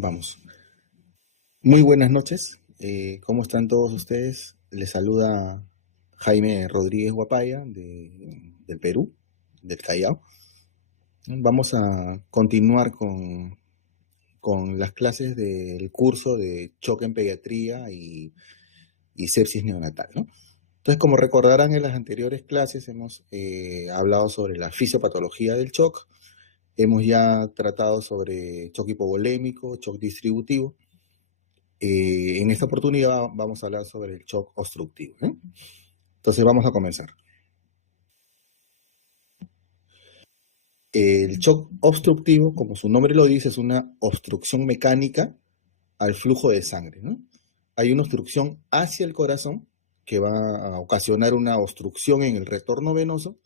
Vamos. Muy buenas noches. ¿Cómo están todos ustedes? Les saluda Jaime Rodríguez Guapaya del Perú, del Callao. Vamos a continuar con las clases del curso de choque en pediatría y sepsis neonatal, ¿no? Entonces, como recordarán, en las anteriores clases hemos hablado sobre la fisiopatología del shock. Hemos ya tratado sobre shock hipovolémico, shock distributivo. En esta oportunidad vamos a hablar sobre el shock obstructivo, ¿eh? Entonces vamos a comenzar. El shock obstructivo, como su nombre lo dice, es una obstrucción mecánica al flujo de sangre, ¿no? Hay una obstrucción hacia el corazón que va a ocasionar una obstrucción en el retorno venoso,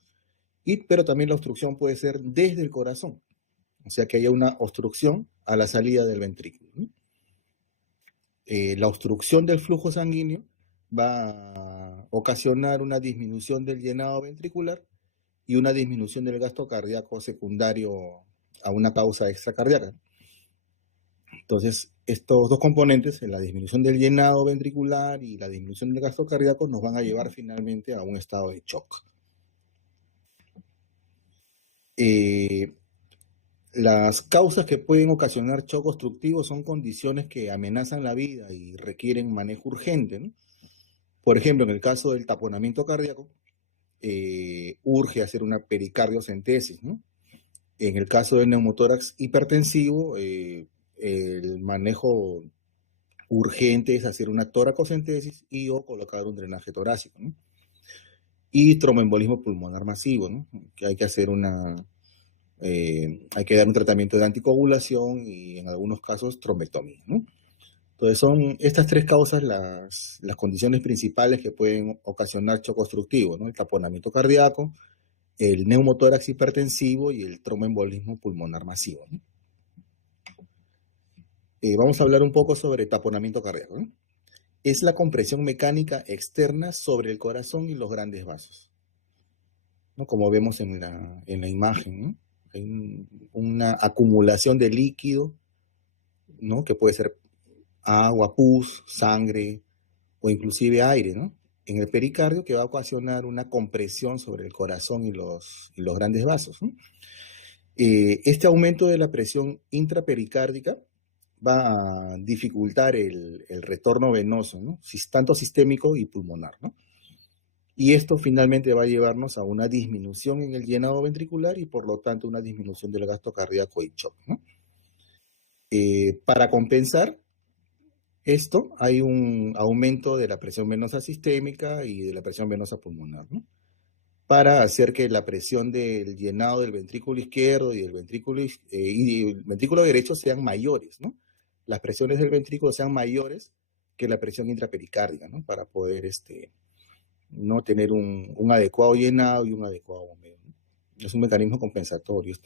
pero también la obstrucción puede ser desde el corazón, o sea que haya una obstrucción a la salida del ventrículo, ¿no? La obstrucción del flujo sanguíneo va a ocasionar una disminución del llenado ventricular y una disminución del gasto cardíaco secundario a una causa extracardíaca. Entonces, estos dos componentes, la disminución del llenado ventricular y la disminución del gasto cardíaco, nos van a llevar finalmente a un estado de shock. Las causas que pueden ocasionar shock obstructivo son condiciones que amenazan la vida y requieren manejo urgente, ¿no? Por ejemplo, en el caso del taponamiento cardíaco, urge hacer una pericardiocentesis, ¿no? En el caso del neumotórax hipertensivo, el manejo urgente es hacer una toracocentesis y o colocar un drenaje torácico, ¿no? Y tromboembolismo pulmonar masivo, ¿no? Que hay que hacer hay que dar un tratamiento de anticoagulación y en algunos casos trombectomía, ¿no? Entonces son estas tres causas las condiciones principales que pueden ocasionar shock obstructivo, ¿no? El taponamiento cardíaco, el neumotórax hipertensivo y el tromboembolismo pulmonar masivo, ¿no? Vamos a hablar un poco sobre taponamiento cardíaco, ¿no? Es la compresión mecánica externa sobre el corazón y los grandes vasos, ¿no? Como vemos en la imagen, ¿no? Hay una acumulación de líquido, ¿no? Que puede ser agua, pus, sangre o inclusive aire, ¿no? En el pericardio, que va a ocasionar una compresión sobre el corazón y los grandes vasos, ¿no? Este aumento de la presión intrapericárdica va a dificultar el retorno venoso, ¿no? Tanto sistémico y pulmonar, ¿no? Y esto finalmente va a llevarnos a una disminución en el llenado ventricular y por lo tanto una disminución del gasto cardíaco y shock, ¿no? Para compensar esto, hay un aumento de la presión venosa sistémica y de la presión venosa pulmonar, ¿no? Para hacer que la presión del llenado del ventrículo izquierdo y el ventrículo derecho sean mayores, ¿no? Las presiones del ventrículo sean mayores que la presión intrapericárdica, ¿no? Para poder no tener un adecuado llenado y un adecuado bombeo, ¿no? Es un mecanismo compensatorio.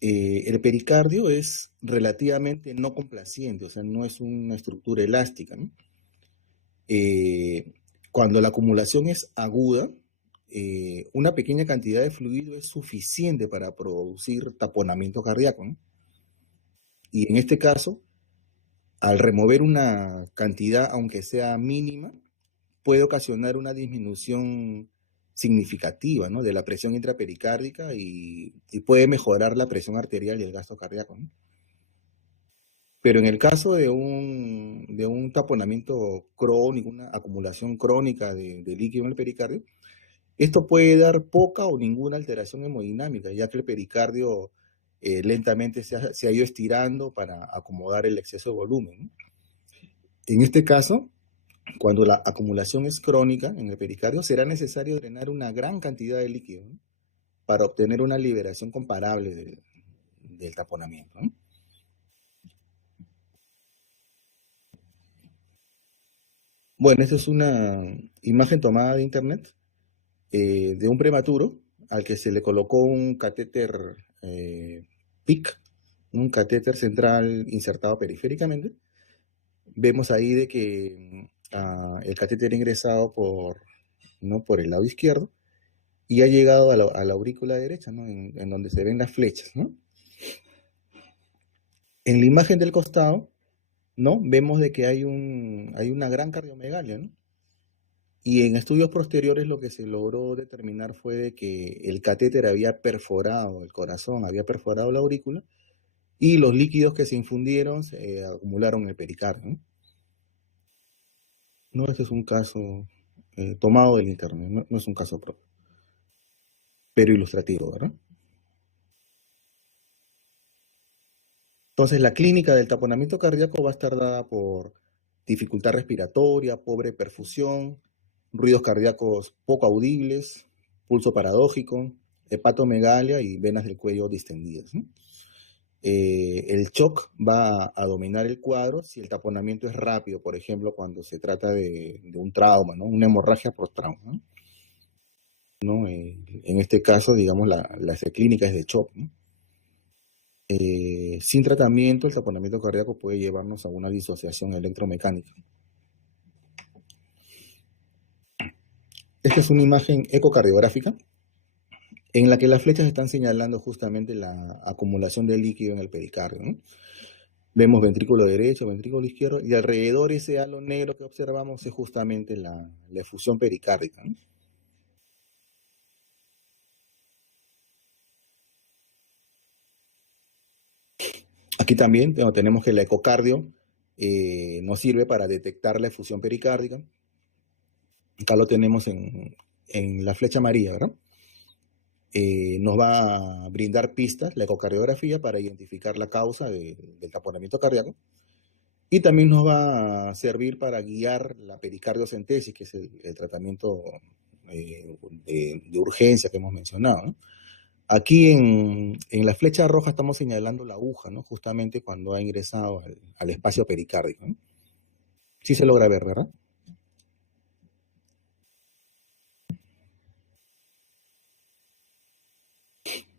El pericardio es relativamente no complaciente, o sea, no es una estructura elástica, ¿no? Cuando la acumulación es aguda, una pequeña cantidad de fluido es suficiente para producir taponamiento cardíaco, ¿no? Y en este caso, al remover una cantidad, aunque sea mínima, puede ocasionar una disminución significativa, ¿no? De la presión intrapericárdica y puede mejorar la presión arterial y el gasto cardíaco, ¿no? Pero en el caso de un taponamiento crónico, una acumulación crónica de líquido en el pericardio, esto puede dar poca o ninguna alteración hemodinámica, ya que el pericardio lentamente se ha ido estirando para acomodar el exceso de volumen, ¿no? En este caso, cuando la acumulación es crónica en el pericardio, será necesario drenar una gran cantidad de líquido, ¿no? Para obtener una liberación comparable del taponamiento, ¿no? Bueno, esta es una imagen tomada de internet de un prematuro al que se le colocó un catéter PIC, un catéter central insertado periféricamente. Vemos ahí de que el catéter ha ingresado ¿no? por el lado izquierdo y ha llegado a la aurícula derecha, ¿no? En donde se ven las flechas, ¿no? En la imagen del costado, ¿no? Vemos de que hay una gran cardiomegalia, ¿no? Y en estudios posteriores lo que se logró determinar fue de que el catéter había perforado el corazón, había perforado la aurícula, y los líquidos que se infundieron se acumularon en el pericardio, ¿no? No, este es un caso tomado del internet, no es un caso propio, pero ilustrativo, ¿verdad? Entonces, la clínica del taponamiento cardíaco va a estar dada por dificultad respiratoria, pobre perfusión, ruidos cardíacos poco audibles, pulso paradójico, hepatomegalia y venas del cuello distendidas, ¿no? El shock va a dominar el cuadro si el taponamiento es rápido, por ejemplo, cuando se trata de un trauma, ¿no? Una hemorragia post-trauma, ¿no? En este caso, digamos, la clínica es de shock, ¿no? Sin tratamiento, el taponamiento cardíaco puede llevarnos a una disociación electromecánica. Esta es una imagen ecocardiográfica en la que las flechas están señalando justamente la acumulación de líquido en el pericardio, ¿no? Vemos ventrículo derecho, ventrículo izquierdo, y alrededor ese halo negro que observamos es justamente la efusión pericárdica, ¿no? Aquí también tenemos que el ecocardio nos sirve para detectar la efusión pericárdica. Acá lo tenemos en la flecha amarilla, ¿verdad? Nos va a brindar pistas, la ecocardiografía, para identificar la causa del taponamiento cardíaco. Y también nos va a servir para guiar la pericardiocentesis, que es el tratamiento de urgencia que hemos mencionado, ¿no? Aquí en la flecha roja estamos señalando la aguja, ¿no? Justamente cuando ha ingresado al espacio pericárdico, ¿no? Sí se logra ver, ¿verdad?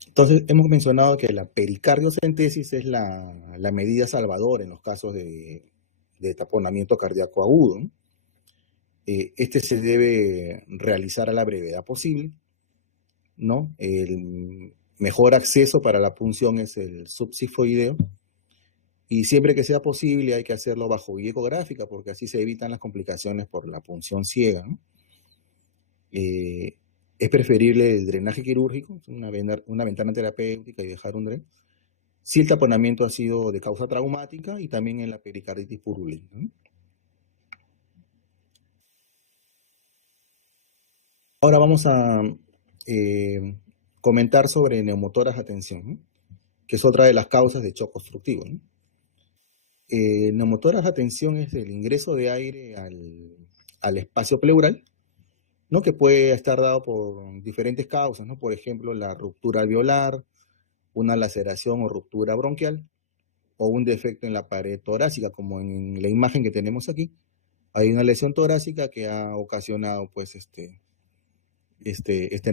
Entonces, hemos mencionado que la pericardiocentesis es la medida salvadora en los casos de taponamiento cardíaco agudo, ¿no? Este se debe realizar a la brevedad posible, ¿no? El mejor acceso para la punción es el subsifoideo, y siempre que sea posible hay que hacerlo bajo guía ecográfica, porque así se evitan las complicaciones por la punción ciega, ¿no? Es preferible el drenaje quirúrgico, una ventana terapéutica y dejar un dren, si el taponamiento ha sido de causa traumática y también en la pericarditis purulenta, ¿no? Ahora vamos a eh, comentar sobre neumotoras de atención, ¿no? Que es otra de las causas de shock obstructivo, ¿no? Neumotoras de atención es el ingreso de aire al espacio pleural, ¿no? Que puede estar dado por diferentes causas, ¿no? Por ejemplo, la ruptura alveolar, una laceración o ruptura bronquial, o un defecto en la pared torácica, como en la imagen que tenemos aquí. Hay una lesión torácica que ha ocasionado, pues, este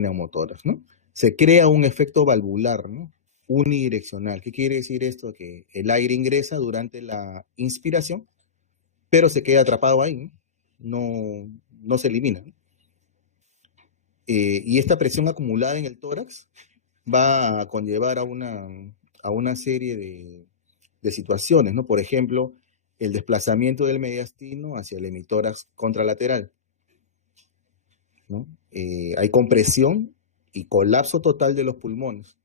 neumotórax, ¿no? Se crea un efecto valvular, ¿no? Unidireccional. ¿Qué quiere decir esto? Que el aire ingresa durante la inspiración, pero se queda atrapado ahí, ¿no? No se elimina, ¿no? Y esta presión acumulada en el tórax va a conllevar a una serie de situaciones, ¿no? Por ejemplo, el desplazamiento del mediastino hacia el hemitórax contralateral, ¿no? Hay compresión y colapso total de los pulmones,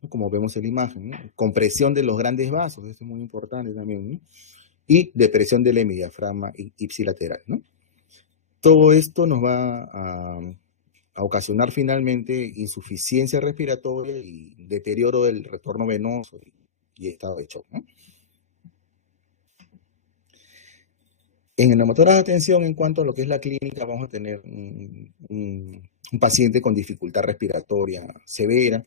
¿no? Como vemos en la imagen, ¿no? Compresión de los grandes vasos, esto es muy importante también, ¿no? Y depresión del hemidiafragma ipsilateral, ¿no? Todo esto nos va a ocasionar finalmente insuficiencia respiratoria y deterioro del retorno venoso y estado de shock, ¿no? En el neumotórax de atención, en cuanto a lo que es la clínica, vamos a tener un paciente con dificultad respiratoria severa,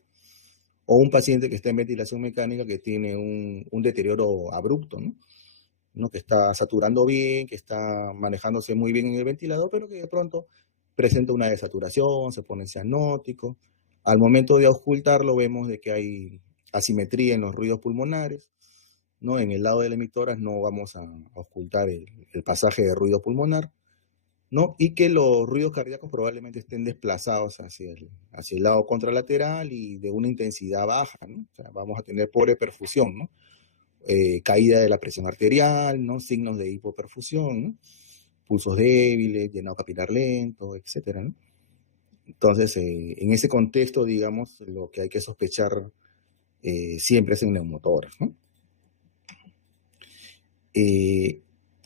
o un paciente que está en ventilación mecánica que tiene un deterioro abrupto, ¿no? ¿No? Que está saturando bien, que está manejándose muy bien en el ventilador, pero que de pronto presenta una desaturación, se pone cianótico. Al momento de auscultarlo vemos de que hay asimetría en los ruidos pulmonares, ¿no? En el lado del emitórax no vamos a auscultar el pasaje de ruido pulmonar, ¿no? Y que los ruidos cardíacos probablemente estén desplazados hacia el lado contralateral y de una intensidad baja, ¿no? O sea, vamos a tener pobre perfusión, ¿no? Caída de la presión arterial, ¿no? Signos de hipoperfusión, ¿no? Pulsos débiles, llenado capilar lento, etcétera, ¿no? Entonces, en ese contexto, digamos, lo que hay que sospechar siempre es un neumotórax, ¿no?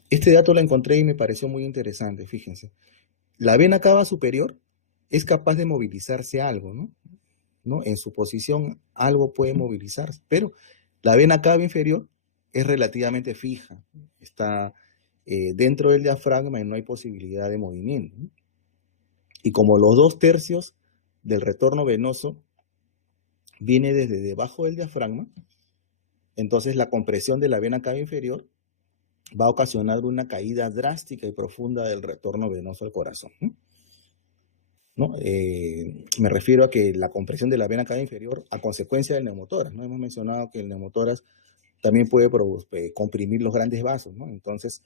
Este dato lo encontré y me pareció muy interesante, fíjense. La vena cava superior es capaz de movilizarse algo, ¿no? En su posición algo puede movilizarse, pero la vena cava inferior es relativamente fija, está dentro del diafragma y no hay posibilidad de movimiento, ¿no? Y como los 2/3 del retorno venoso viene desde debajo del diafragma, entonces la compresión de la vena cava inferior va a ocasionar una caída drástica y profunda del retorno venoso al corazón, ¿no? Me refiero a que la compresión de la vena cava inferior a consecuencia del neumotórax, ¿no? Hemos mencionado que el neumotórax también puede comprimir los grandes vasos, ¿no? Entonces,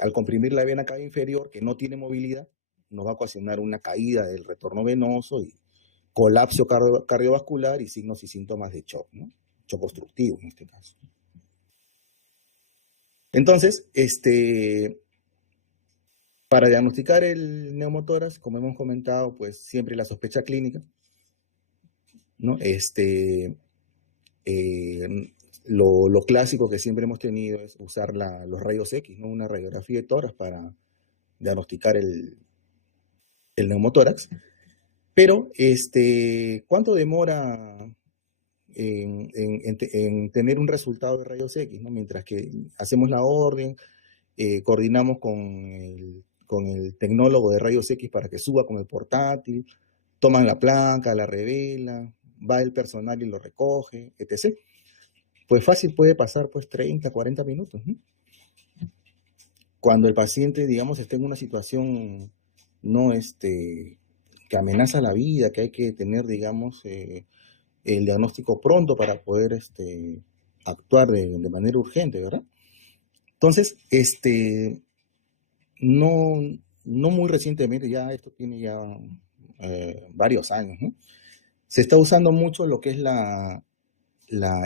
al comprimir la vena cava inferior, que no tiene movilidad, nos va a ocasionar una caída del retorno venoso y colapso cardiovascular y signos y síntomas de shock, ¿no? Shock obstructivo en este caso. Entonces, para diagnosticar el neumotórax, como hemos comentado, pues siempre la sospecha clínica, ¿no? Lo clásico que siempre hemos tenido es usar los rayos X, ¿no? Una radiografía de tórax para diagnosticar el neumotórax. Pero, ¿cuánto demora en tener un resultado de rayos X, ¿no? Mientras que hacemos la orden, coordinamos con el tecnólogo de rayos X para que suba con el portátil, toman la placa, la revela, va el personal y lo recoge, etc. Pues fácil puede pasar pues 30, 40 minutos, ¿no? Cuando el paciente, digamos, está en una situación no que amenaza la vida, que hay que tener, digamos, el diagnóstico pronto para poder actuar de manera urgente, ¿verdad? Entonces, no muy recientemente, ya esto tiene ya varios años, ¿no? Se está usando mucho lo que es la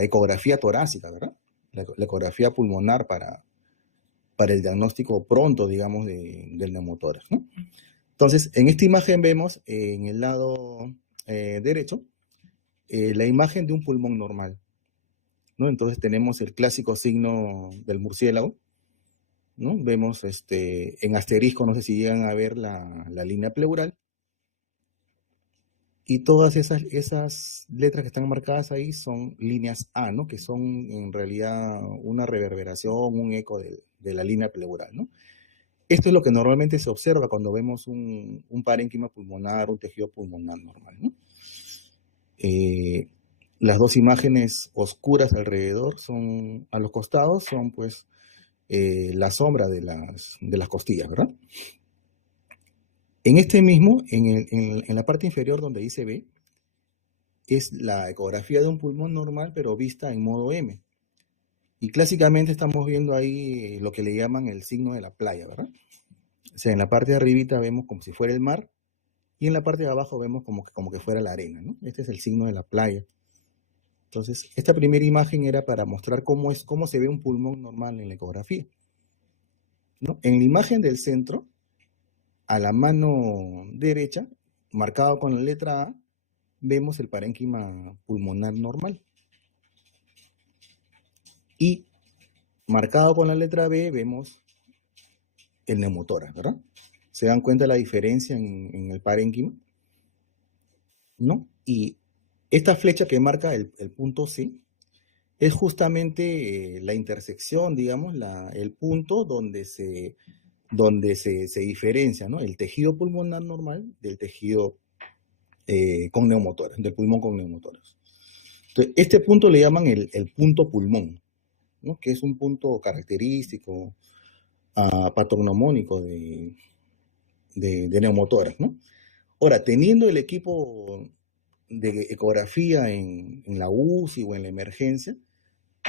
ecografía torácica, ¿verdad? La ecografía pulmonar para el diagnóstico pronto, digamos, del neumotórax, ¿no? Entonces, en esta imagen vemos en el lado derecho la imagen de un pulmón normal, ¿no? Entonces tenemos el clásico signo del murciélago, ¿no? Vemos en asterisco, no sé si llegan a ver la línea pleural, y todas esas letras que están marcadas ahí son líneas A, ¿no? Que son en realidad una reverberación, un eco de la línea pleural, ¿no? Esto es lo que normalmente se observa cuando vemos un parénquima pulmonar, un tejido pulmonar normal, ¿no? Las dos imágenes oscuras alrededor son, a los costados, son pues la sombra de las costillas, ¿verdad? En este mismo, en la parte inferior donde dice B, es la ecografía de un pulmón normal, pero vista en modo M. Y clásicamente estamos viendo ahí lo que le llaman el signo de la playa, ¿verdad? O sea, en la parte de arribita vemos como si fuera el mar, y en la parte de abajo vemos como que fuera la arena, ¿no? Este es el signo de la playa. Entonces, esta primera imagen era para mostrar cómo se ve un pulmón normal en la ecografía, ¿no? En la imagen del centro, a la mano derecha, marcado con la letra A, vemos el parénquima pulmonar normal. Y marcado con la letra B, vemos el neumotórax, ¿verdad? ¿Se dan cuenta de la diferencia en el parénquima? ¿No? Y esta flecha que marca el punto C es justamente la intersección, digamos, el punto donde se diferencia, ¿no? El tejido pulmonar normal del tejido con neumotórax, del pulmón con neumotórax. Entonces, este punto le llaman el punto pulmón, ¿no? Que es un punto característico, patognomónico de neumotórax, ¿no? Ahora, teniendo el equipo de ecografía en la UCI o en la emergencia,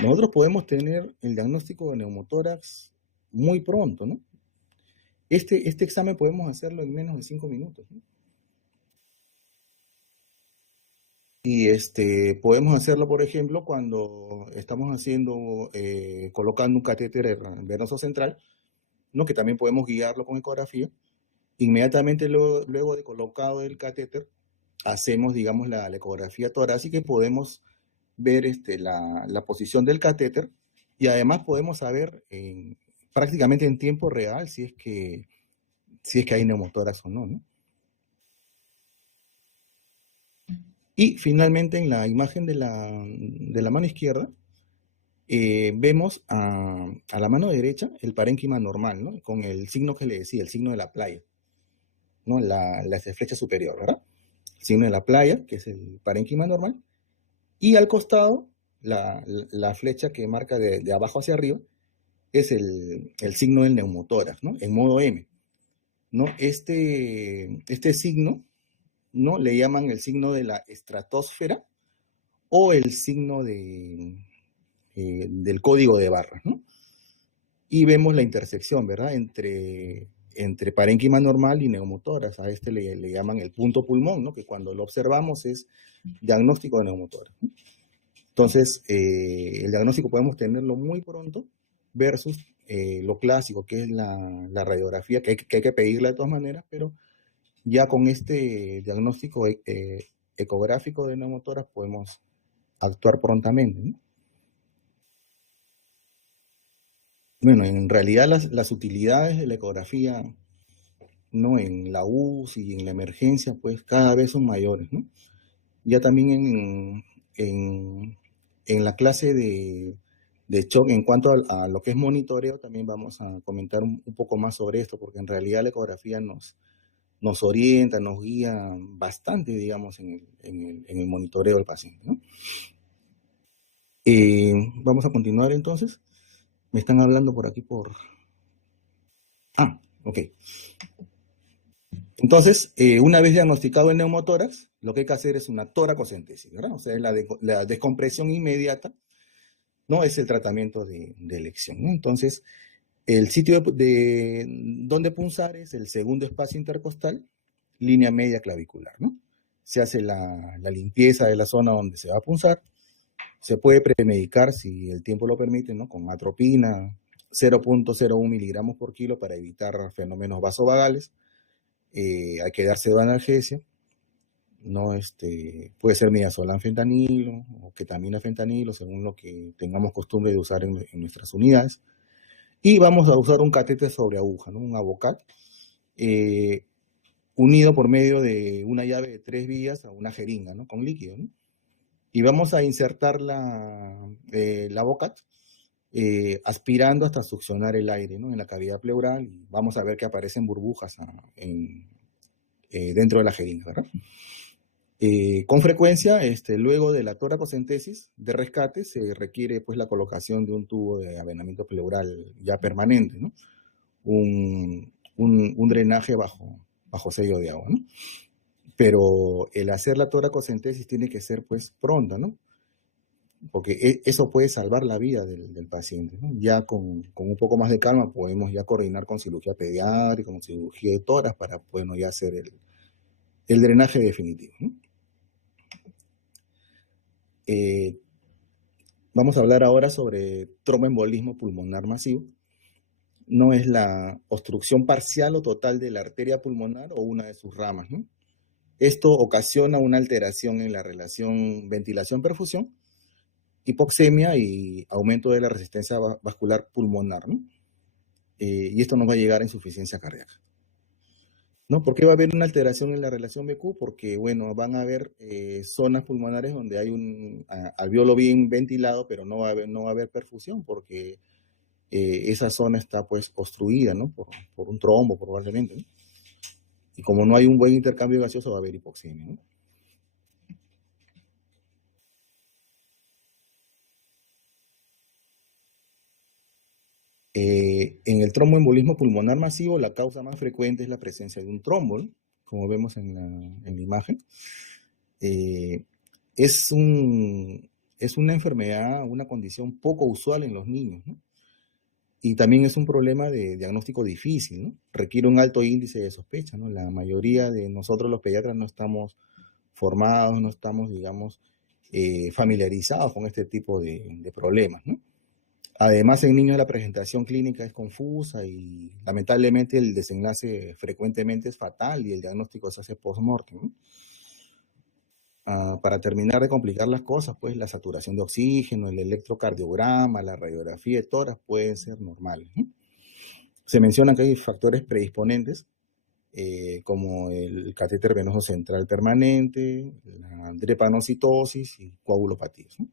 nosotros podemos tener el diagnóstico de neumotórax muy pronto, ¿no? Este examen podemos hacerlo en menos de 5 minutos, ¿no? Y podemos hacerlo, por ejemplo, cuando estamos colocando un catéter venoso central, ¿no? Que también podemos guiarlo con ecografía. Inmediatamente luego de colocado el catéter, hacemos, digamos, la ecografía torácica y podemos ver la posición del catéter y además podemos saber prácticamente en tiempo real si es que hay neumotórax o no, ¿no? Y finalmente en la imagen de la mano izquierda, vemos a la mano derecha el parénquima normal, ¿no? Con el signo que le decía, el signo de la playa, ¿no? La flecha superior, ¿verdad? El signo de la playa, que es el parénquima normal, y al costado, la flecha que marca de abajo hacia arriba, es el signo del neumotórax, ¿no? En modo M, ¿no? Este signo, ¿no? Le llaman el signo de la estratosfera o el signo del código de barras, ¿no? Y vemos la intersección, ¿verdad? Entre parénquima normal y neumotórax. A le llaman el punto pulmón, ¿no? Que cuando lo observamos es diagnóstico de neumotórax, ¿no? Entonces, el diagnóstico podemos tenerlo muy pronto versus lo clásico, que es la radiografía, que hay que pedirla de todas maneras, pero ya con este diagnóstico ecográfico de neumotórax podemos actuar prontamente, ¿no? Bueno, en realidad las utilidades de la ecografía, ¿no? En la UCI y en la emergencia, pues cada vez son mayores, ¿no? Ya también en la clase de shock, en cuanto a lo que es monitoreo, también vamos a comentar un poco más sobre esto, porque en realidad la ecografía nos orienta, nos guía bastante, digamos, en el monitoreo del paciente, ¿no? Vamos a continuar entonces. Me están hablando por aquí Ah, ok. Entonces, una vez diagnosticado el neumotórax, lo que hay que hacer es una toracocentesis, ¿verdad? O sea, la descompresión inmediata, ¿no? Es el tratamiento de elección, ¿no? Entonces, el sitio de donde punzar es el segundo espacio intercostal, línea media clavicular, ¿no? Se hace la limpieza de la zona donde se va a punzar. Se puede premedicar, si el tiempo lo permite, ¿no? Con atropina, 0.01 miligramos por kilo para evitar fenómenos vasovagales. Hay que darse de analgesia, ¿no? Puede ser midazolam fentanilo o ketamina fentanilo, según lo que tengamos costumbre de usar en nuestras unidades. Y vamos a usar un catéter sobre aguja, ¿no? Un Avocat, unido por medio de una llave de 3 vías a una jeringa, ¿no? Con líquido, ¿no? Y vamos a insertar la Avocat aspirando hasta succionar el aire, ¿no? En la cavidad pleural, y vamos a ver que aparecen burbujas dentro de la jeringa, ¿verdad? Con frecuencia, luego de la toracocentesis de rescate, se requiere pues la colocación de un tubo de avenamiento pleural ya permanente, ¿no? Un drenaje bajo sello de agua, ¿no? Pero el hacer la toracocentesis tiene que ser pues pronta, ¿no? Porque eso puede salvar la vida del paciente, ¿no? Ya con un poco más de calma podemos ya coordinar con cirugía pediátrica, con cirugía de tórax para, bueno, ya hacer el drenaje definitivo, ¿no? Vamos a hablar ahora sobre tromboembolismo pulmonar masivo. No es la obstrucción parcial o total de la arteria pulmonar o una de sus ramas, ¿no? Esto ocasiona una alteración en la relación ventilación-perfusión, hipoxemia y aumento de la resistencia vascular pulmonar, ¿no? Y esto nos va a llegar a insuficiencia cardíaca, ¿no? ¿Por qué va a haber una alteración en la relación BQ? Porque, bueno, van a haber zonas pulmonares donde hay un alveolo bien ventilado, pero no va a haber perfusión, porque esa zona está, pues, obstruida, ¿no? Por un trombo, probablemente, ¿no? Y como no hay un buen intercambio gaseoso, va a haber hipoxemia, ¿no? En el tromboembolismo pulmonar masivo, la causa más frecuente es la presencia de un trombo, ¿no? Como vemos en la imagen. Eh, es, un, es una enfermedad, una condición poco usual en los niños, ¿no? Y también es un problema de diagnóstico difícil, ¿no? Requiere un alto índice de sospecha, ¿no? La mayoría de nosotros los pediatras no estamos formados, no estamos, digamos, familiarizados con este tipo de problemas, ¿no? Además, en niños la presentación clínica es confusa y lamentablemente el desenlace frecuentemente es fatal y el diagnóstico se hace post-mortem, ¿no? Para terminar de complicar las cosas, pues la saturación de oxígeno, el electrocardiograma, la radiografía de tórax pueden ser normales, ¿no? Se menciona que hay factores predisponentes, como el catéter venoso central permanente, la drepanocitosis y coagulopatías, ¿no?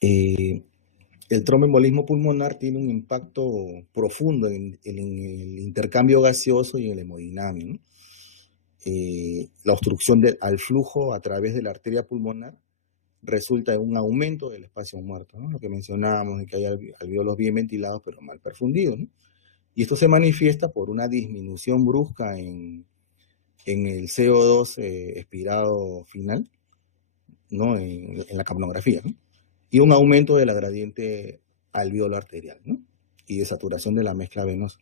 El tromboembolismo pulmonar tiene un impacto profundo en el intercambio gaseoso y en la hemodinamia, ¿no? La obstrucción al flujo a través de la arteria pulmonar resulta en un aumento del espacio muerto, ¿no? Lo que mencionábamos de que hay alvéolos bien ventilados pero mal perfundidos, ¿no? Y esto se manifiesta por una disminución brusca en el CO2 expirado final, ¿no? En la capnografía, ¿no? Y un aumento de la gradiente alvéolo arterial, ¿no? Y de saturación de la mezcla venosa.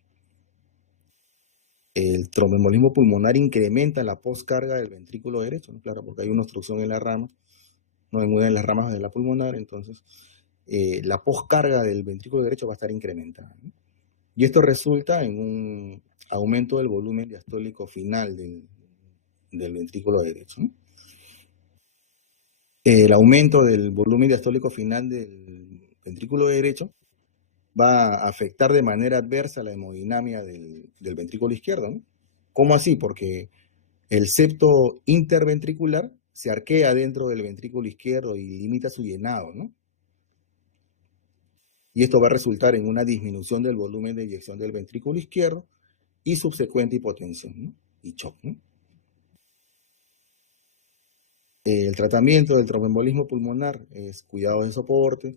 El tromboembolismo pulmonar incrementa la poscarga del ventrículo derecho, ¿no? Claro, porque hay una obstrucción en la rama, no en una de las ramas de la pulmonar, entonces la poscarga del ventrículo derecho va a estar incrementada, ¿no? Y esto resulta en un aumento del volumen diastólico final del ventrículo derecho, ¿no? El aumento del volumen diastólico final del ventrículo derecho va a afectar de manera adversa la hemodinamia del ventrículo izquierdo, ¿no? ¿Cómo así? Porque el septo interventricular se arquea dentro del ventrículo izquierdo y limita su llenado, ¿no? Y esto va a resultar en una disminución del volumen de eyección del ventrículo izquierdo y subsecuente hipotensión, ¿no? Y shock, ¿no? El tratamiento del tromboembolismo pulmonar es cuidados de soporte,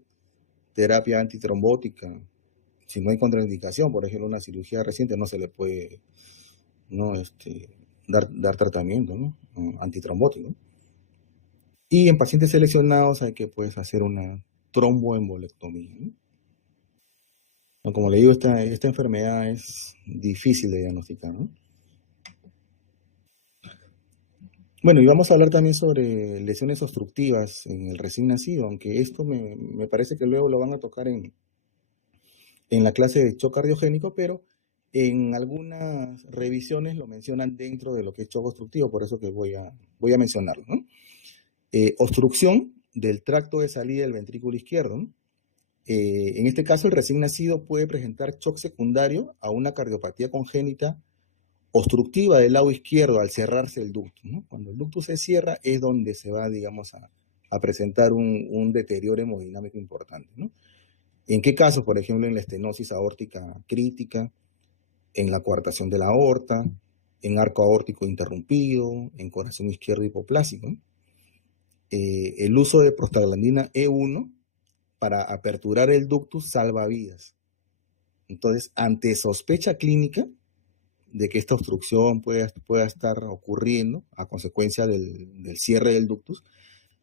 terapia antitrombótica. Si no hay contraindicación, por ejemplo, una cirugía reciente, no se le puede, ¿no? dar tratamiento, ¿no? Antitrombótico. Y en pacientes seleccionados hay que, pues, hacer una tromboembolectomía, ¿no? Como le digo, esta enfermedad es difícil de diagnosticar, ¿no? Bueno, y vamos a hablar también sobre lesiones obstructivas en el recién nacido, aunque esto me parece que luego lo van a tocar en la clase de shock cardiogénico, pero en algunas revisiones lo mencionan dentro de lo que es shock obstructivo, por eso que voy a mencionarlo, ¿no? Obstrucción del tracto de salida del ventrículo izquierdo, ¿no? En este caso, el recién nacido puede presentar shock secundario a una cardiopatía congénita obstructiva del lado izquierdo al cerrarse el ducto, ¿no? Cuando el ducto se cierra es donde se va, digamos, a presentar un deterioro hemodinámico importante, ¿no? ¿En qué casos? Por ejemplo, en la estenosis aórtica crítica, en la coartación de la aorta, en arco aórtico interrumpido, en corazón izquierdo hipoplásico, ¿no? El uso de prostaglandina E1 para aperturar el ductus salva vidas. Entonces, ante sospecha clínica de que esta obstrucción pueda estar ocurriendo a consecuencia del cierre del ductus,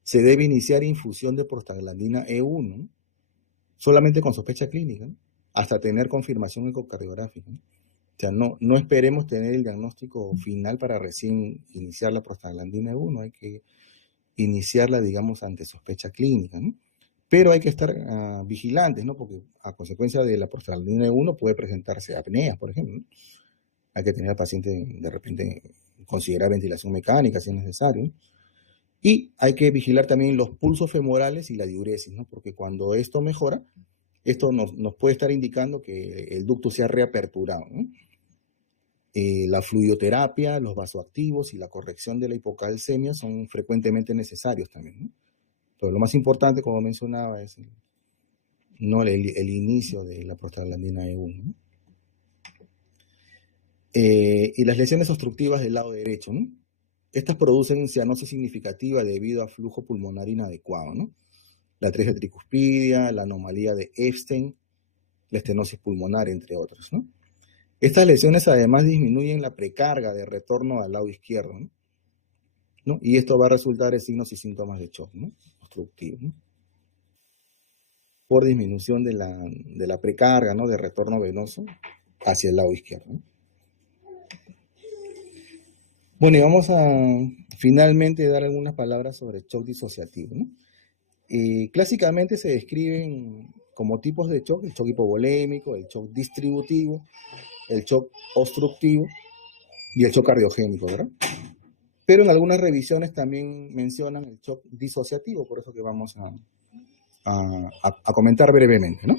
se debe iniciar infusión de prostaglandina E1, ¿no? Solamente con sospecha clínica, ¿no? Hasta tener confirmación ecocardiográfica, ¿no? O sea, no esperemos tener el diagnóstico final para recién iniciar la prostaglandina E1, hay que iniciarla, digamos, ante sospecha clínica, ¿no? Pero hay que estar vigilantes, ¿no? Porque a consecuencia de la prostaglandina E1 puede presentarse apnea, por ejemplo, ¿no? Hay que tener al paciente, de repente, considerar ventilación mecánica si es necesario, ¿no? Y hay que vigilar también los pulsos femorales y la diuresis, ¿no? Porque cuando esto mejora, esto nos puede estar indicando que el ducto se ha reaperturado, ¿no? La fluidoterapia, los vasoactivos y la corrección de la hipocalcemia son frecuentemente necesarios también, ¿no? Pero lo más importante, como mencionaba, es el inicio de la prostaglandina E1, ¿no? Y las lesiones obstructivas del lado derecho, ¿no? Estas producen cianosis significativa debido a flujo pulmonar inadecuado, ¿no? La atresia tricuspidia, la anomalía de Epstein, la estenosis pulmonar, entre otros, ¿no? Estas lesiones además disminuyen la precarga de retorno al lado izquierdo, ¿no? Y esto va a resultar en signos y síntomas de shock, ¿no? obstructivo, ¿no? Por disminución de la precarga, ¿no? De retorno venoso hacia el lado izquierdo, ¿no? Bueno, y vamos a finalmente dar algunas palabras sobre el shock disociativo, ¿no? Clásicamente se describen como tipos de shock: el shock hipovolémico, el shock distributivo, el shock obstructivo y el shock cardiogénico, ¿verdad? Pero en algunas revisiones también mencionan el shock disociativo, por eso que vamos a comentar brevemente, ¿no?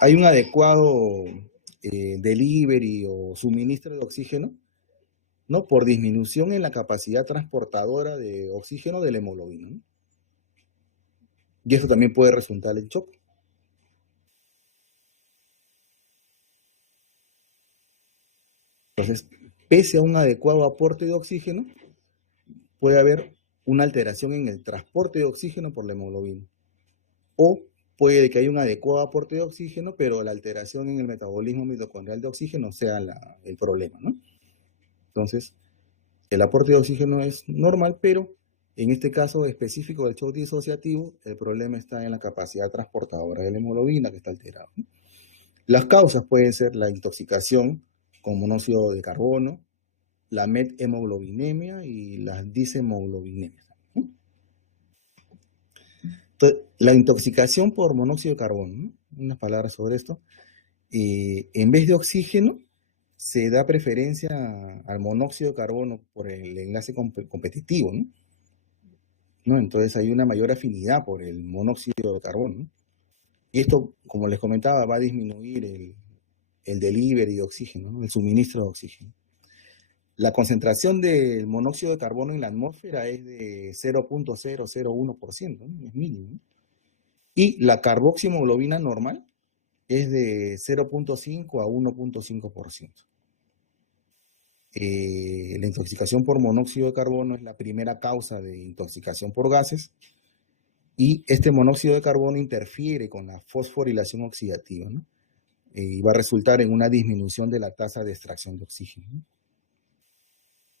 Hay un adecuado delivery o suministro de oxígeno, ¿no? Por disminución en la capacidad transportadora de oxígeno de la hemoglobina, ¿no? Y eso también puede resultar en shock. Entonces, pese a un adecuado aporte de oxígeno, puede haber una alteración en el transporte de oxígeno por la hemoglobina. O puede que haya un adecuado aporte de oxígeno, pero la alteración en el metabolismo mitocondrial de oxígeno sea el problema, ¿no? Entonces, el aporte de oxígeno es normal, pero en este caso específico del shock disociativo, el problema está en la capacidad transportadora de la hemoglobina, que está alterada, ¿no? Las causas pueden ser la intoxicación con monóxido de carbono, la methemoglobinemia y las dishemoglobinemia, ¿no? Entonces, la intoxicación por monóxido de carbono, ¿no? Unas palabras sobre esto. En vez de oxígeno, se da preferencia al monóxido de carbono por el enlace competitivo, ¿no? ¿No? Entonces hay una mayor afinidad por el monóxido de carbono, ¿no? Y esto, como les comentaba, va a disminuir el delivery de oxígeno, ¿no? El suministro de oxígeno. La concentración del monóxido de carbono en la atmósfera es de 0.001%, ¿no? Es mínimo, ¿no? Y la carboxiemoglobina normal es de 0.5 a 1.5%. La intoxicación por monóxido de carbono es la primera causa de intoxicación por gases, y este monóxido de carbono interfiere con la fosforilación oxidativa, ¿no? Y va a resultar en una disminución de la tasa de extracción de oxígeno, ¿no?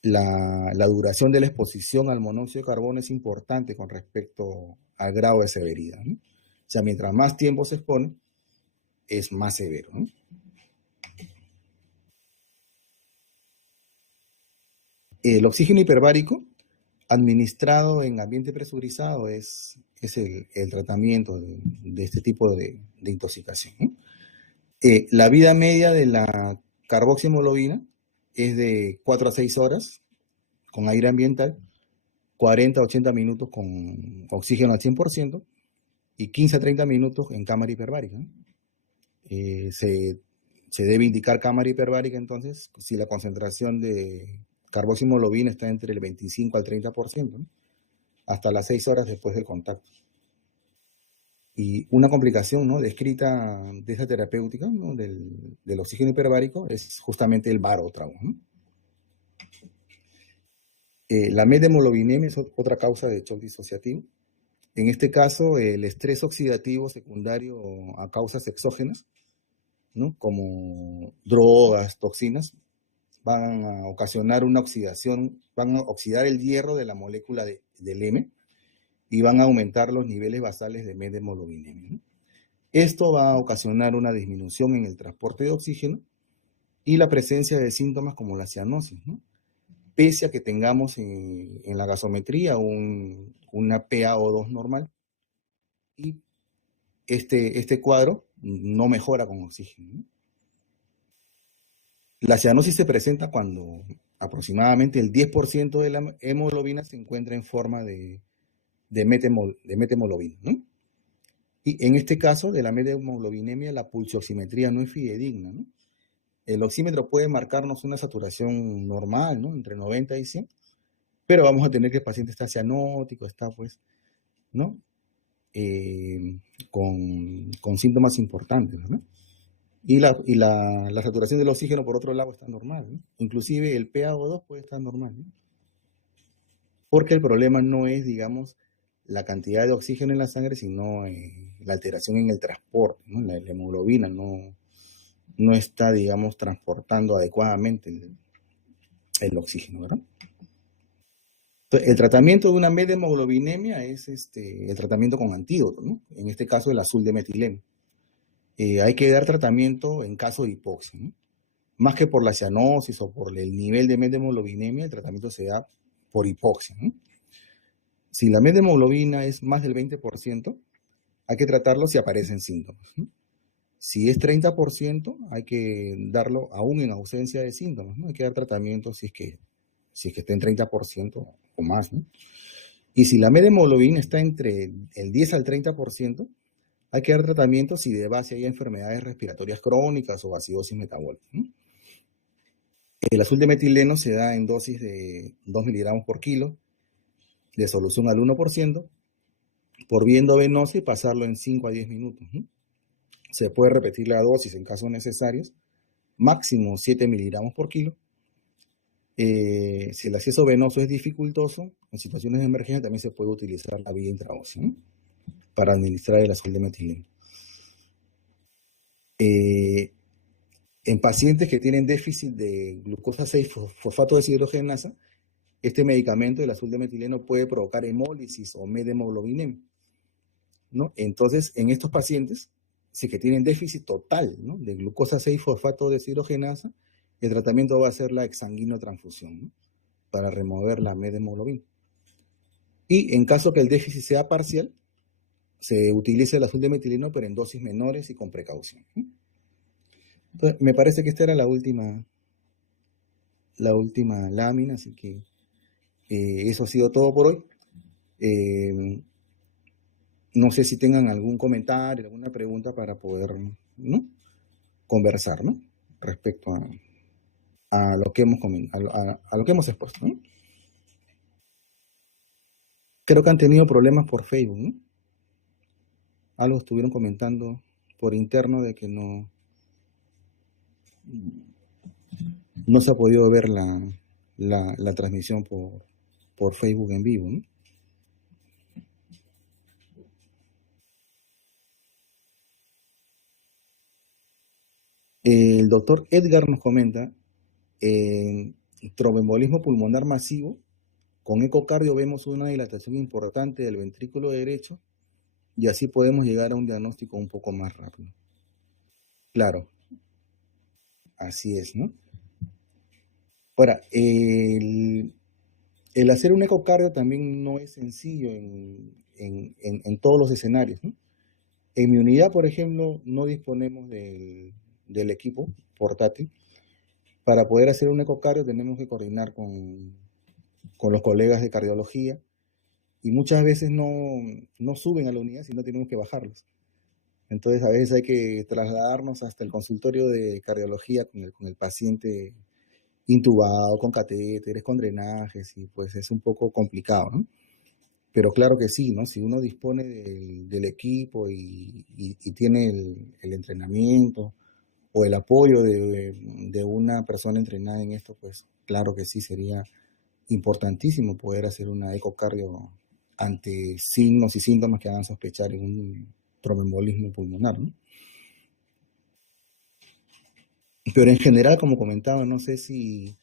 La duración de la exposición al monóxido de carbono es importante con respecto al grado de severidad, ¿no? O sea, mientras más tiempo se expone, es más severo, ¿no? El oxígeno hiperbárico administrado en ambiente presurizado es el tratamiento de este tipo de intoxicación, ¿no? La vida media de la carboxiemoglobina es de 4 a 6 horas con aire ambiental, 40 a 80 minutos con oxígeno al 100% y 15 a 30 minutos en cámara hiperbárica, ¿no? Se debe indicar cámara hiperbárica entonces si la concentración de carboxiemoglobina está entre el 25 al 30%, ¿no? Hasta las 6 horas después del contacto. Y una complicación, ¿no?, descrita de esa terapéutica, ¿no?, del oxígeno hiperbárico es justamente el barotrauma, ¿no? La methemoglobinemia es otra causa de shock disociativo. En este caso, el estrés oxidativo secundario a causas exógenas, ¿no?, como drogas, toxinas, van a ocasionar una oxidación, van a oxidar el hierro de la molécula del M y van a aumentar los niveles basales de methemoglobinemia, ¿no? Esto va a ocasionar una disminución en el transporte de oxígeno y la presencia de síntomas como la cianosis, ¿no? Pese a que tengamos en la gasometría una PaO2 normal, y este cuadro no mejora con oxígeno, ¿no? La cianosis se presenta cuando aproximadamente el 10% de la hemoglobina se encuentra en forma de methemoglobinas, ¿no? Y en este caso de la methemoglobinemia, la pulsioximetría no es fidedigna, ¿no? El oxímetro puede marcarnos una saturación normal, ¿no?, entre 90 y 100, pero vamos a tener que el paciente está cianótico, está pues, ¿no?, con síntomas importantes, ¿no? Y la saturación del oxígeno, por otro lado, está normal, ¿no? Inclusive el PaO2 puede estar normal, ¿no? Porque el problema no es, digamos, la cantidad de oxígeno en la sangre, sino la alteración en el transporte, ¿no? La hemoglobina no está, digamos, transportando adecuadamente el oxígeno, ¿verdad? Entonces, el tratamiento de una methemoglobinemia es el tratamiento con antídoto, ¿no? En este caso, el azul de metileno. Hay que dar tratamiento en caso de hipoxia, ¿no? Más que por la cianosis o por el nivel de methemoglobinemia, el tratamiento se da por hipoxia, ¿no? Si la methemoglobina es más del 20%, hay que tratarlo si aparecen síntomas, ¿no? Si es 30%, hay que darlo aún en ausencia de síntomas, ¿no? Hay que dar tratamiento si es que está en 30% o más, ¿no? Y si la methemoglobina está entre el 10 al 30%, hay que dar tratamiento si de base hay enfermedades respiratorias crónicas o acidosis metabólica, ¿no? El azul de metileno se da en dosis de 2 miligramos por kilo, de solución al 1%, por vía endovenosa y pasarlo en 5 a 10 minutos, ¿no? Se puede repetir la dosis en casos necesarios, máximo 7 miligramos por kilo. Si el acceso venoso es dificultoso, en situaciones de emergencia también se puede utilizar la vía intraósea, ¿no? Para administrar el azul de metileno. En pacientes que tienen déficit de glucosa 6-fosfato deshidrogenasa, este medicamento, el azul de metileno, puede provocar hemólisis o methemoglobinemia, ¿no? Entonces, en estos pacientes, si que tienen déficit total, ¿no?, de glucosa 6-fosfato deshidrogenasa, el tratamiento va a ser la exsanguinotransfusión, ¿no?, para remover la methemoglobina. Y en caso que el déficit sea parcial, se utiliza el azul de metileno, pero en dosis menores y con precaución, ¿no? Entonces, me parece que esta era la última lámina, así que eso ha sido todo por hoy. No sé si tengan algún comentario, alguna pregunta para poder, ¿no?, conversar, ¿no?, respecto a lo que hemos a lo que hemos expuesto, ¿no? Creo que han tenido problemas por Facebook, ¿no? Algo estuvieron comentando por interno de que no se ha podido ver la transmisión por Facebook en vivo, ¿no? El doctor Edgar nos comenta, en tromboembolismo pulmonar masivo, con ecocardio vemos una dilatación importante del ventrículo derecho y así podemos llegar a un diagnóstico un poco más rápido. Claro, así es, ¿no? Ahora, el hacer un ecocardio también no es sencillo en todos los escenarios, ¿no? En mi unidad, por ejemplo, no disponemos del equipo portátil. Para poder hacer un ecocardio tenemos que coordinar con los colegas de cardiología y muchas veces no suben a la unidad, sino tenemos que bajarlos. Entonces, a veces hay que trasladarnos hasta el consultorio de cardiología con el paciente intubado, con catéteres, con drenajes, y pues es un poco complicado, ¿no? Pero claro que sí, ¿no? Si uno dispone del equipo y tiene el entrenamiento o el apoyo de una persona entrenada en esto, pues claro que sí, sería importantísimo poder hacer una ecocardio ante signos y síntomas que hagan sospechar en un tromboembolismo pulmonar, ¿no? Pero en general, como comentaba, no sé si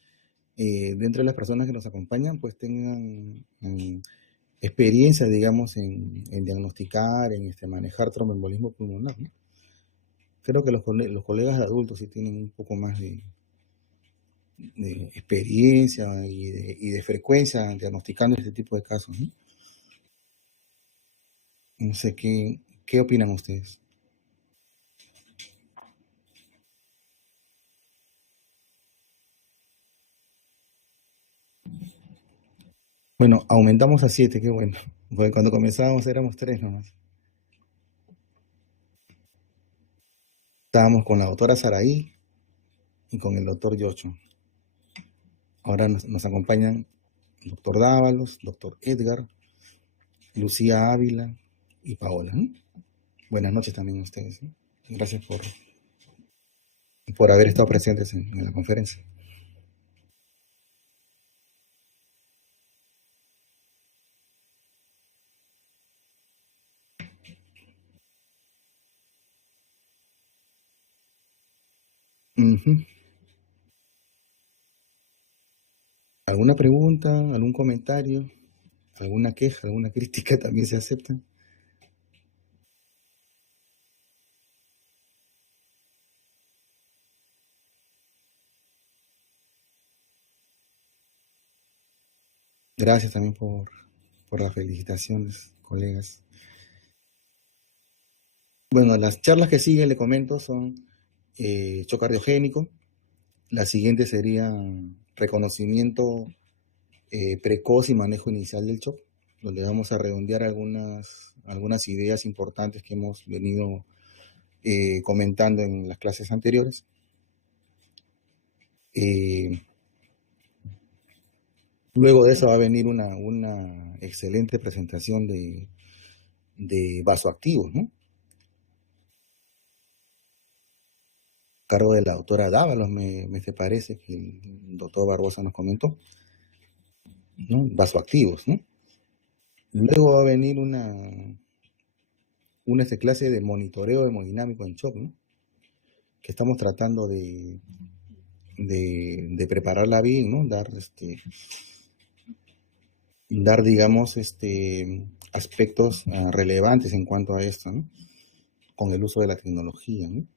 dentro de las personas que nos acompañan, pues tengan experiencia, digamos, en diagnosticar, en manejar tromboembolismo pulmonar, ¿no? Creo que los colegas de adultos sí tienen un poco más de experiencia y de frecuencia diagnosticando este tipo de casos, ¿no? No sé qué opinan ustedes. Bueno, aumentamos a 7, qué bueno. Porque cuando comenzábamos éramos 3 nomás. Estábamos con la doctora Saraí y con el doctor Yocho. Ahora nos acompañan el doctor Dávalos, doctor Edgar, Lucía Ávila y Paola, ¿no? Buenas noches también a ustedes, ¿no? Gracias por haber estado presentes en la conferencia. Uh-huh. ¿Alguna pregunta? ¿Algún comentario? ¿Alguna queja, alguna crítica también se acepta? Gracias también por las felicitaciones, colegas. Bueno, las charlas que siguen, le comento, son shock cardiogénico. La siguiente sería reconocimiento precoz y manejo inicial del shock, donde vamos a redondear algunas ideas importantes que hemos venido comentando en las clases anteriores. Luego de eso va a venir una excelente presentación de vasoactivos, ¿no? A cargo de la doctora Dávalos, me parece que el doctor Barbosa nos comentó, ¿no? Vasoactivos, ¿no? Luego va a venir una clase de monitoreo hemodinámico en shock, ¿no? Que estamos tratando de prepararla bien, ¿no? Dar digamos, aspectos relevantes en cuanto a esto, ¿no? Con el uso de la tecnología, ¿no?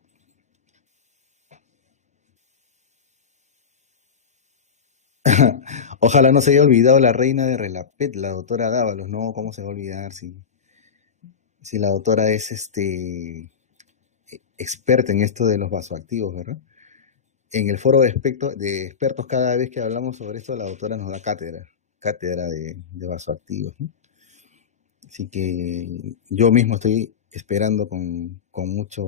Ojalá no se haya olvidado la reina de Relapet, la doctora Dávalos, ¿no? ¿Cómo se va a olvidar si la doctora es experta en esto de los vasoactivos, ¿verdad? En el foro de expertos, cada vez que hablamos sobre esto, la doctora nos da cátedra de vasoactivos, ¿no? Así que yo mismo estoy esperando con mucha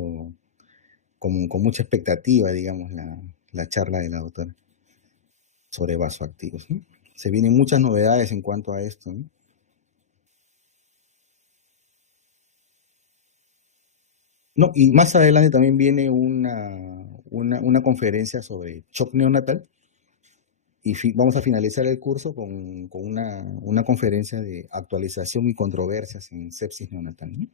expectativa, digamos, la charla de la doctora sobre vasoactivos, ¿no? Se vienen muchas novedades en cuanto a esto, ¿no? No, y más adelante también viene una conferencia sobre shock neonatal y vamos a finalizar el curso con una conferencia de actualización y controversias en sepsis neonatal, ¿no?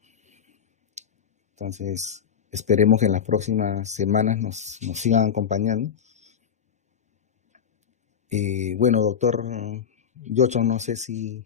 Entonces, esperemos que en las próximas semanas nos sigan acompañando. Bueno, doctor Yocho, no sé si